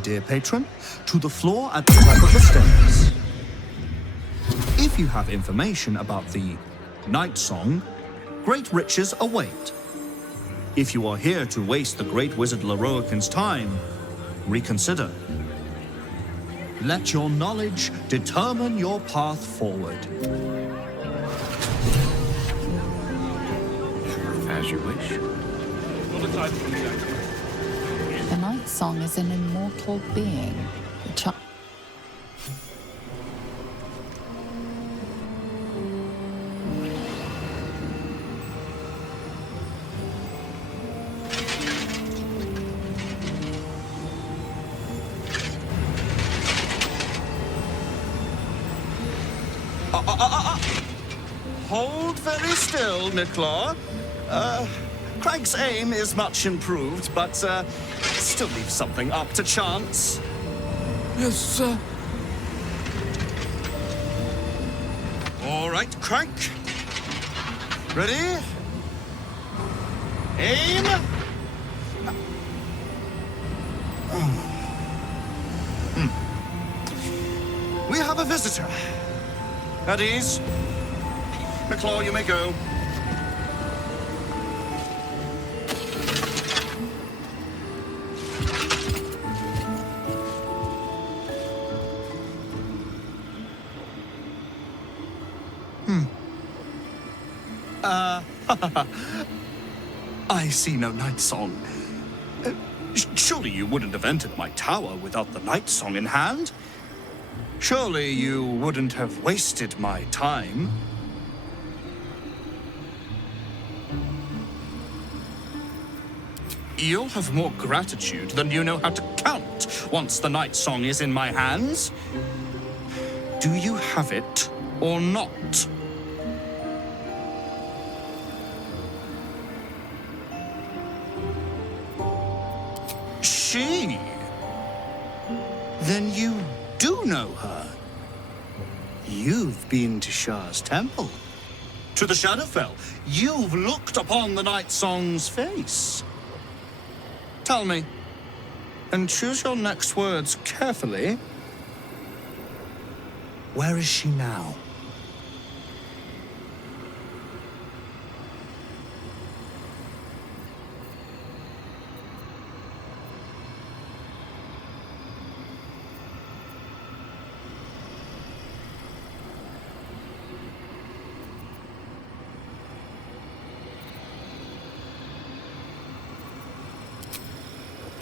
dear patron, to the floor at the top of the stairs. If you have information about the night song, great riches await. If you are here to waste the great wizard Lorroakan's time, reconsider. Let your knowledge determine your path forward. As you wish. The night song is an immortal being. Hold very still, Nicola. Craig's aim is much improved, but still leaves something up to chance. Yes, sir. All right, Craig. Ready? Aim. We have a visitor. At ease. McClaw, you may go. I see no night song. Surely you wouldn't have entered my tower without the night song in hand? Surely you wouldn't have wasted my time? You'll have more gratitude than you know how to count once the night song is in my hands. Do you have it or not? She? Then you do know her. You've been to Shah's temple, to the Shadowfell. You've looked upon the night song's face. Tell me, and choose your next words carefully. Where is she now?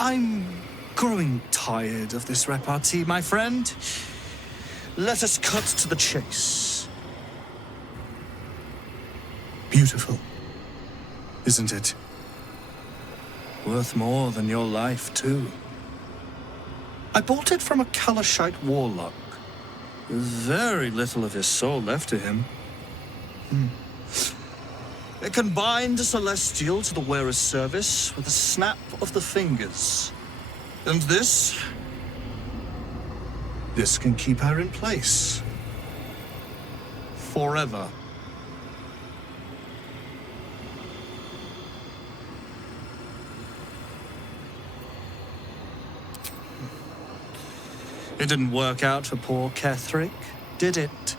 I'm growing tired of this repartee, my friend. Let us cut to the chase. Beautiful, isn't it? Worth more than your life, too. I bought it from a Kalashite warlock. Very little of his soul left to him. It can bind a celestial to the wearer's service with a snap of the fingers. And this can keep her in place. Forever. It didn't work out for poor Ketherick, did it?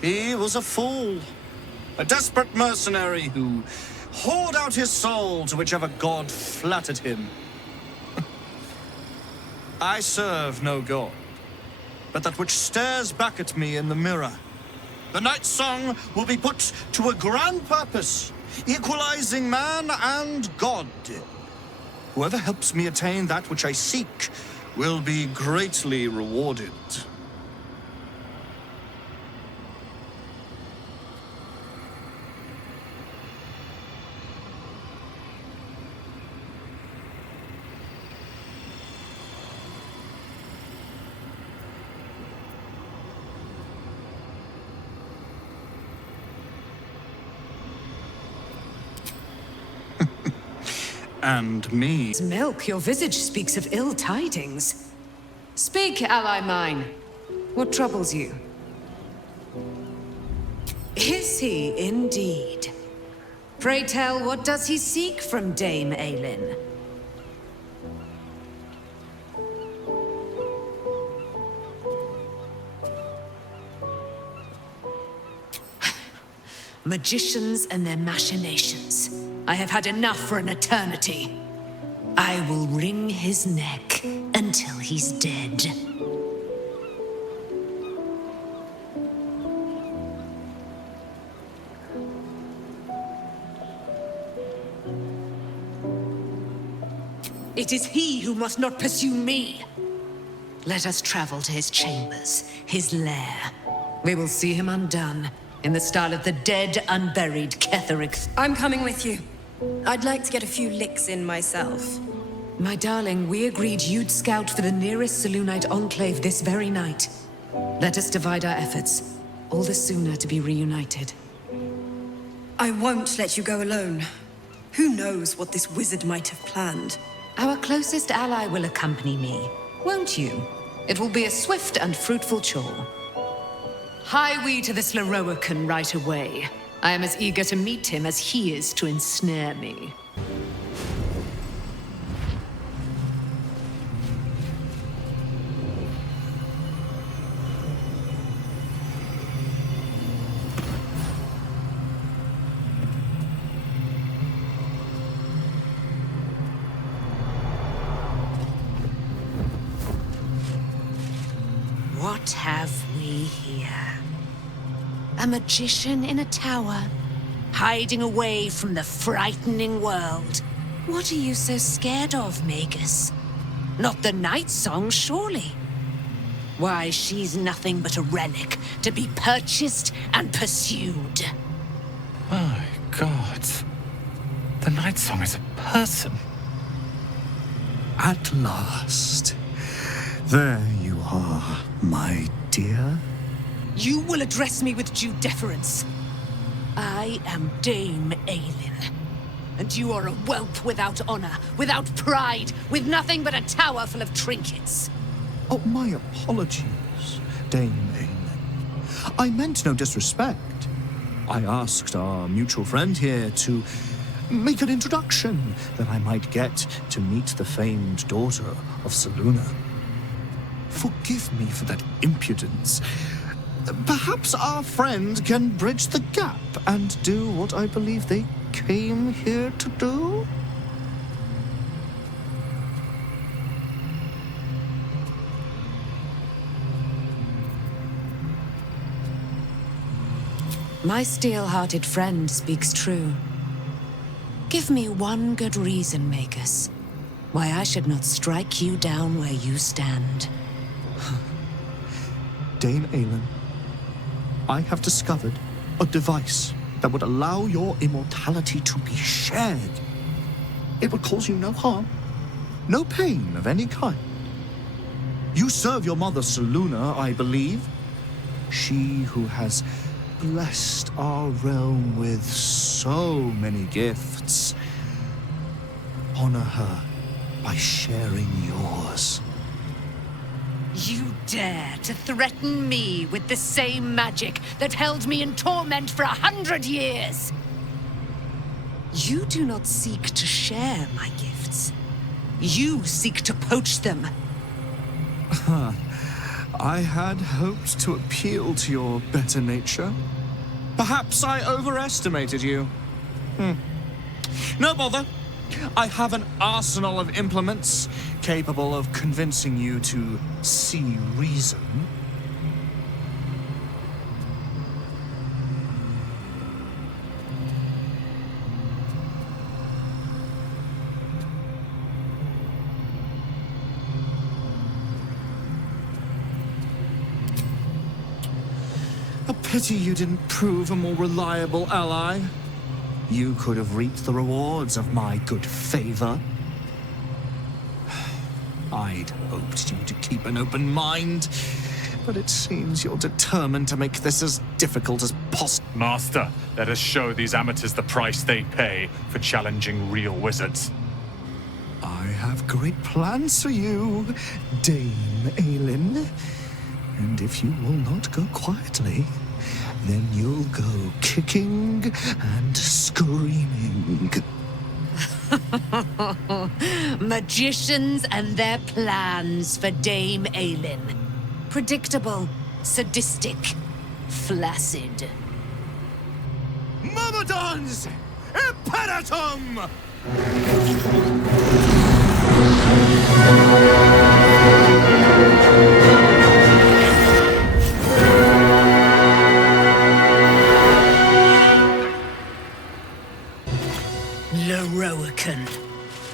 He was a fool. A desperate mercenary who poured out his soul to whichever god flattered him. I serve no god, but that which stares back at me in the mirror. The night song will be put to a grand purpose, equalizing man and god. Whoever helps me attain that which I seek will be greatly rewarded. And me. Milk, your visage speaks of ill tidings. Speak, ally mine. What troubles you? Is he indeed? Pray tell, what does he seek from Dame Aelin? Magicians and their machinations. I have had enough for an eternity. I will wring his neck until he's dead. It is he who must not pursue me. Let us travel to his chambers, his lair. We will see him undone, in the style of the dead, unburied Ketheric. I'm coming with you. I'd like to get a few licks in myself. My darling, we agreed you'd scout for the nearest Selûnite enclave this very night. Let us divide our efforts, all the sooner to be reunited. I won't let you go alone. Who knows what this wizard might have planned? Our closest ally will accompany me, won't you? It will be a swift and fruitful chore. Hie we to this Lorroakan right away. I am as eager to meet him as he is to ensnare me. What have we here? A magician in a tower, hiding away from the frightening world. What are you so scared of, Magus? Not the night song, surely? Why, she's nothing but a relic to be purchased and pursued. My God. The night song is a person. At last. There you are, my dear. You will address me with due deference. I am Dame Aelin, and you are a whelp without honor, without pride, with nothing but a tower full of trinkets. Oh, my apologies, Dame Aelin. I meant no disrespect. I asked our mutual friend here to make an introduction, that I might get to meet the famed daughter of Selûne. Forgive me for that impudence. Perhaps our friend can bridge the gap and do what I believe they came here to do? My steel-hearted friend speaks true. Give me one good reason, Magus, why I should not strike you down where you stand. Dame Aelin, I have discovered a device that would allow your immortality to be shared. It would cause you no harm, no pain of any kind. You serve your mother Selûne, I believe. She who has blessed our realm with so many gifts. Honor her by sharing yours. You dare to threaten me with the same magic that held me in torment for 100 years? You do not seek to share my gifts. You seek to poach them. I had hoped to appeal to your better nature. Perhaps I overestimated you. No bother. I have an arsenal of implements capable of convincing you to see reason. A pity you didn't prove a more reliable ally. You could have reaped the rewards of my good favor. I'd hoped you to keep an open mind, but it seems you're determined to make this as difficult as possible. Master, let us show these amateurs the price they pay for challenging real wizards. I have great plans for you, Dame Aelin. And if you will not go quietly, then you'll go kicking and screaming. Magicians and their plans for Dame Aelin. Predictable, sadistic, flaccid. Myrmidons! Imperatum! Lorroakan,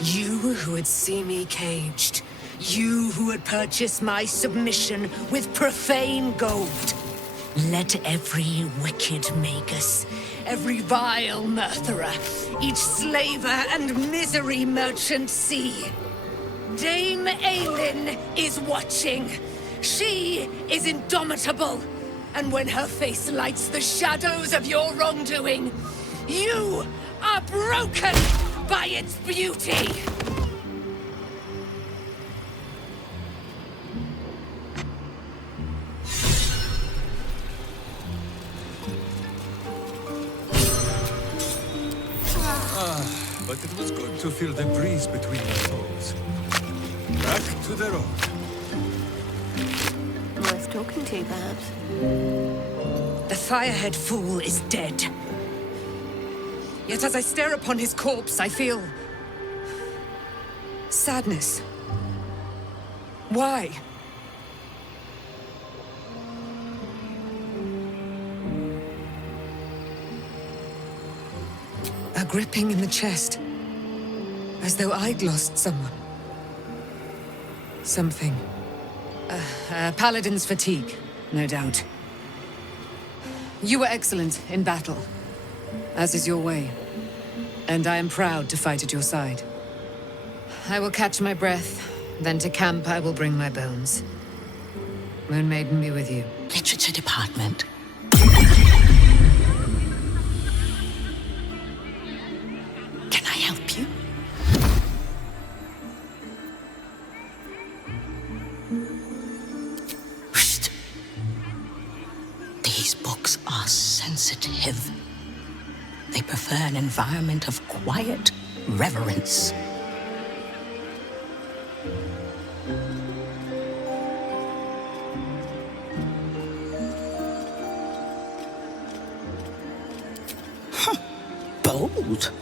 you who would see me caged, you who would purchase my submission with profane gold. Let every wicked magus, every vile murtherer, each slaver and misery merchant see. Dame Aelin is watching. She is indomitable. And when her face lights the shadows of your wrongdoing, you are broken by its beauty. But it was good to feel the breeze between our toes. Back to the road. Worth talking to, perhaps. The Firehead fool is dead. Yet as I stare upon his corpse, I feel sadness. Why? A gripping in the chest, as though I'd lost someone. Something. Paladin's fatigue, no doubt. You were excellent in battle, as is your way, and I am proud to fight at your side. I will catch my breath, then to camp I will bring my bones. Moon Maiden be with you. Literature department. Can I help you? Psst. These books are sensitive. They prefer an environment of quiet reverence. Bold.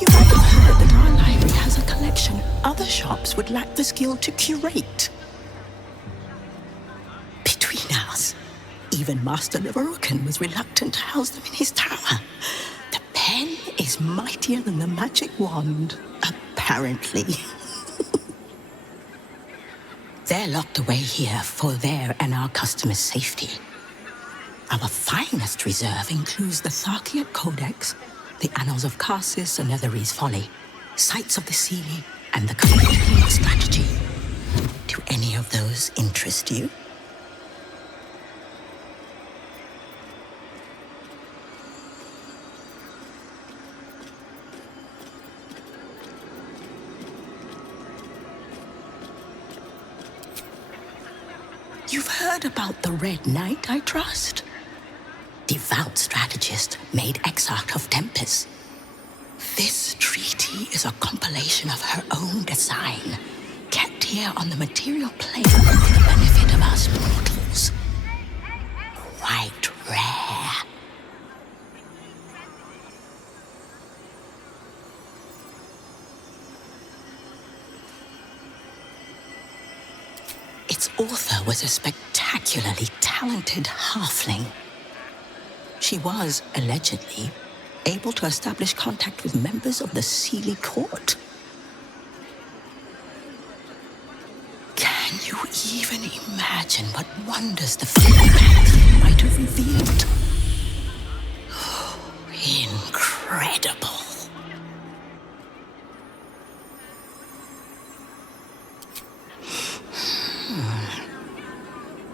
You might have heard that our library has a collection other shops would lack the skill to curate. Between us, even Master Lorroakan was reluctant to house them in his tower. The pen is mightier than the magic wand, apparently. They're locked away here for their and our customers' safety. Our finest reserve includes the Tharkiat Codex, the Annals of Karsus and Nethery's Folly, Sights of the Sealy, and the Complete Strategy. Do any of those interest you? You've heard about the Red Knight, I trust? Devout strategist made exarch of Tempest. This treaty is a compilation of her own design, kept here on the material plane for the benefit of us mortals. Quite rare. Its author was a spectacularly talented halfling. She was, allegedly, able to establish contact with members of the Sealy court. Can you even imagine what wonders the Pantheon might have revealed? Oh, incredible.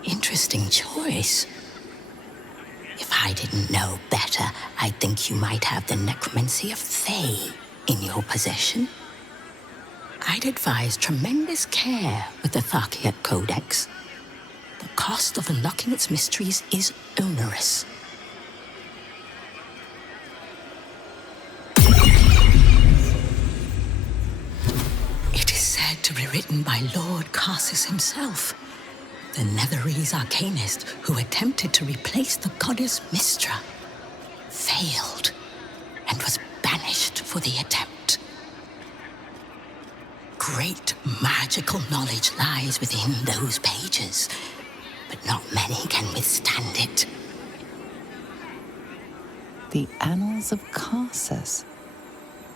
Interesting choice. If I didn't know better, I'd think you might have the necromancy of Thay in your possession. I'd advise tremendous care with the Tharkiat Codex. The cost of unlocking its mysteries is onerous. It is said to be written by Lord Karsus himself, the Netherese arcanist who attempted to replace the goddess Mystra. Failed. and was banished for the attempt. Great magical knowledge lies within those pages, but not many can withstand it. The Annals of Carsus.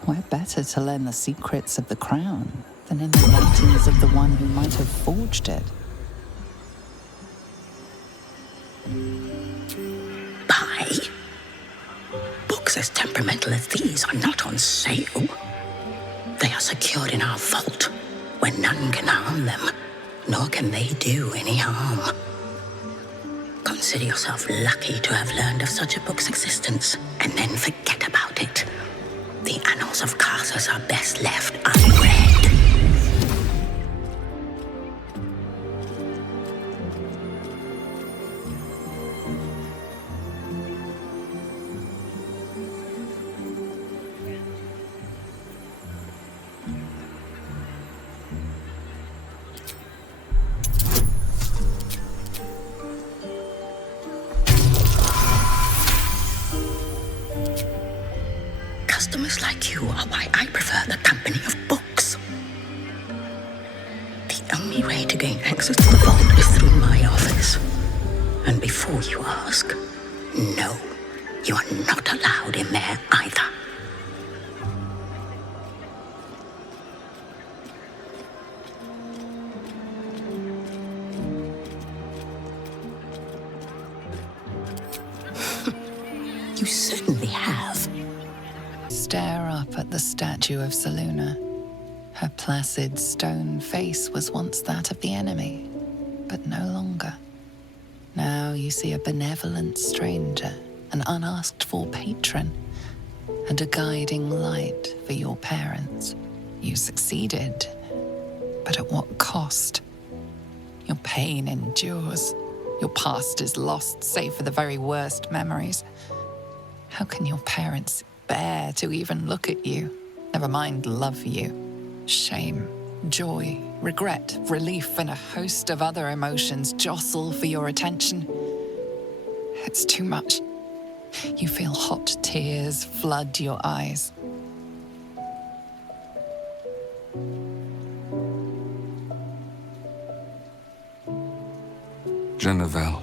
Where better to learn the secrets of the crown than in the writings of the one who might have forged it? Buy? Books as temperamental as these are not on sale. They are secured in our vault, where none can harm them, nor can they do any harm. Consider yourself lucky to have learned of such a book's existence, and then forget about it. The Annals of Carsus are best left unread. Customers like you are why I prefer the company of books. The only way to gain access to the vault is through my office. And before you ask, no, you are not allowed in there either. You certainly have. Stare up at the statue of Selûne. Her placid stone face was once that of the enemy, but no longer. Now you see a benevolent stranger, an unasked-for patron, and a guiding light for your parents. You succeeded, but at what cost? Your pain endures. Your past is lost, save for the very worst memories. How can your parents bear to even look at you? Never mind love you. Shame, joy, regret, relief, and a host of other emotions jostle for your attention. It's too much. You feel hot tears flood your eyes. Jennifer.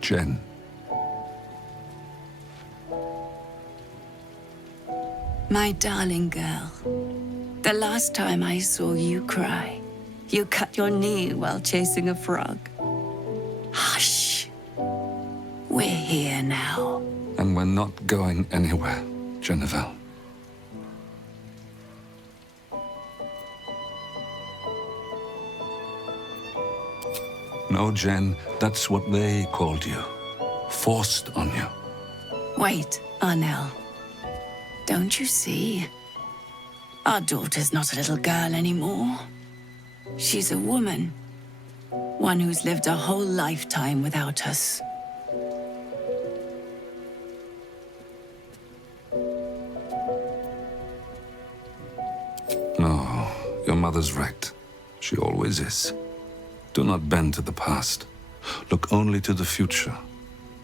Jen. My darling girl, the last time I saw you cry, you cut your knee while chasing a frog. Hush. We're here now. And we're not going anywhere, Jennifer. No, Jen, that's what they called you. Forced on you. Wait, Arnell. Don't you see? Our daughter's not a little girl anymore. She's a woman. One who's lived a whole lifetime without us. No, your mother's right. She always is. Do not bend to the past. Look only to the future,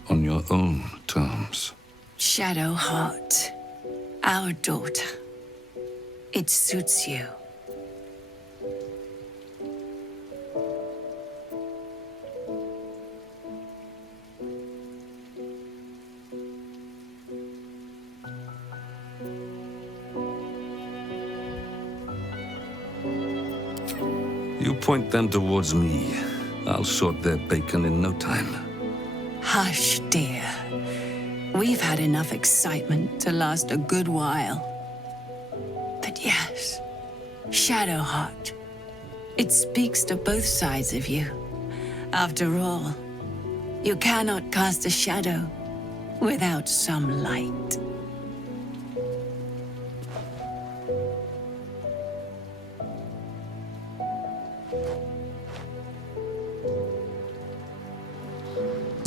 on your own terms. Shadowheart. Our daughter. It suits you. You point them towards me. I'll sort their bacon in no time. Hush, dear. We've had enough excitement to last a good while. But yes, Shadowheart. It speaks to both sides of you. After all, you cannot cast a shadow without some light.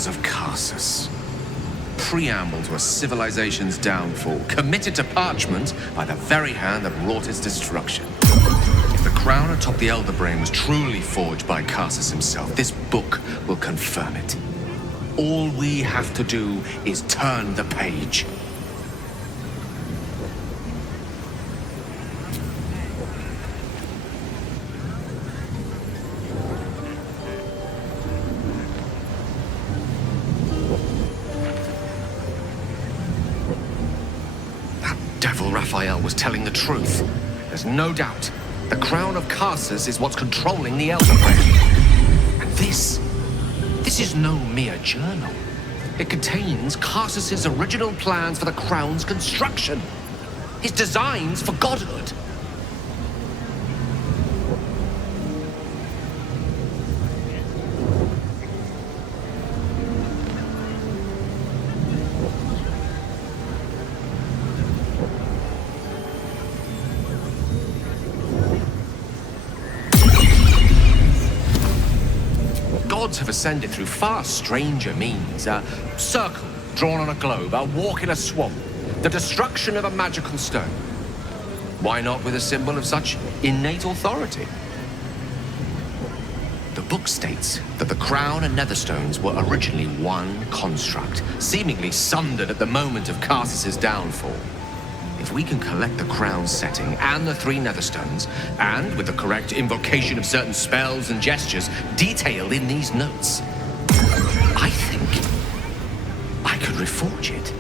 Of Carsus. Preamble to a civilization's downfall, committed to parchment by the very hand that wrought its destruction. If the crown atop the Elder Brain was truly forged by Carsus himself, this book will confirm it. All we have to do is turn the page. Raphael was telling the truth. There's no doubt. The crown of Carsus is what's controlling the Elder Brain. And this is no mere journal. It contains Carsus's original plans for the crown's construction. His designs for godhood. Gods have ascended through far stranger means. A circle drawn on a globe, a walk in a swamp, the destruction of a magical stone. Why not with a symbol of such innate authority? The book states that the crown and netherstones were originally one construct, seemingly sundered at the moment of Carsus's downfall. If we can collect the crown setting and the 3 netherstones, and with the correct invocation of certain spells and gestures detailed in these notes, I think I could reforge it.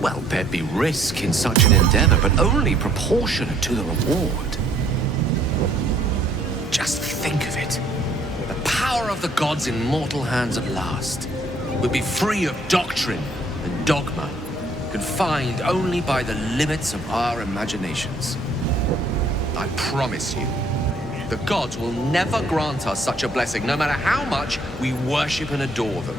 Well, there'd be risk in such an endeavor, but only proportionate to the reward. Just think of it. The power of the gods in mortal hands at last. We'd be free of doctrine and dogma, confined only by the limits of our imaginations. I promise you, the gods will never grant us such a blessing, no matter how much we worship and adore them.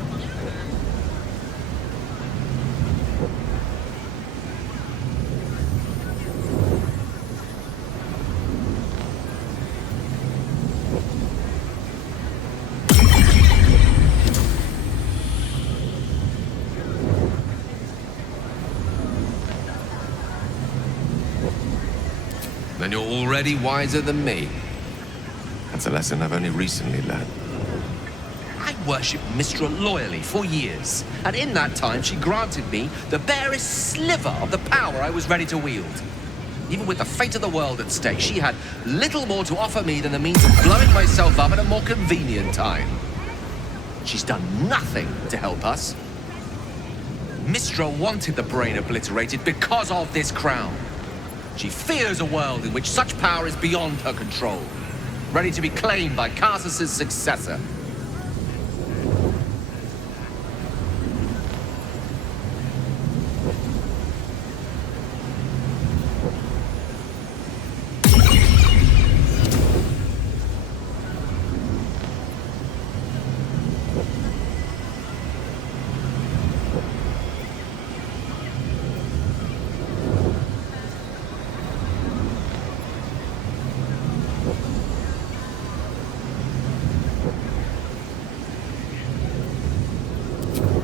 Then you're already wiser than me. That's a lesson I've only recently learned. I worshipped Mistra loyally for years, and in that time she granted me the barest sliver of the power I was ready to wield. Even with the fate of the world at stake, she had little more to offer me than the means of blowing myself up at a more convenient time. She's done nothing to help us. Mistra wanted the brain obliterated because of this crown. She fears a world in which such power is beyond her control, ready to be claimed by Carsus's successor.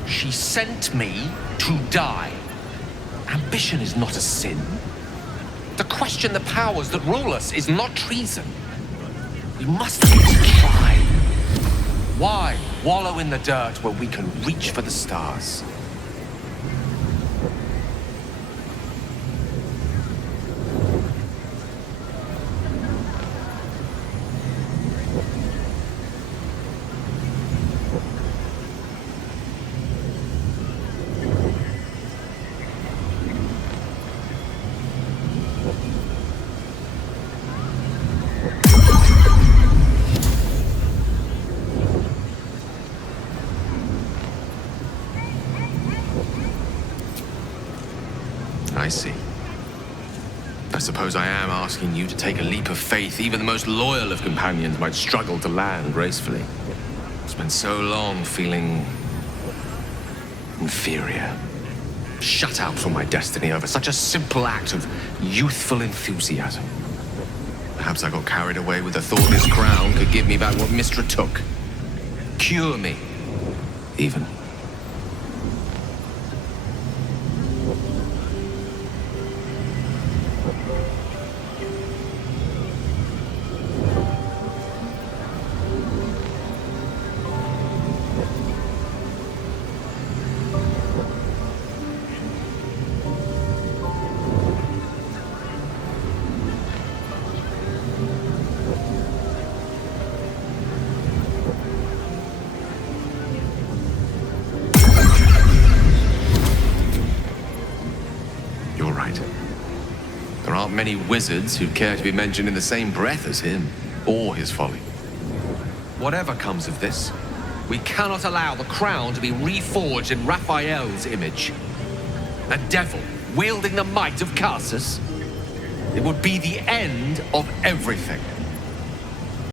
She sent me to die. Ambition is not a sin. To question the powers that rule us is not treason. We must at least try. Why wallow in the dirt where we can reach for the stars? I see. I suppose I am asking you to take a leap of faith even the most loyal of companions might struggle to land gracefully. I've spent so long feeling inferior, shut out from my destiny over such a simple act of youthful enthusiasm. Perhaps I got carried away with the thought this crown could give me back what Mistra took. Cure me, even. You're right. There aren't many wizards who care to be mentioned in the same breath as him, or his folly. Whatever comes of this, we cannot allow the crown to be reforged in Raphael's image. A devil wielding the might of Carsus. It would be the end of everything.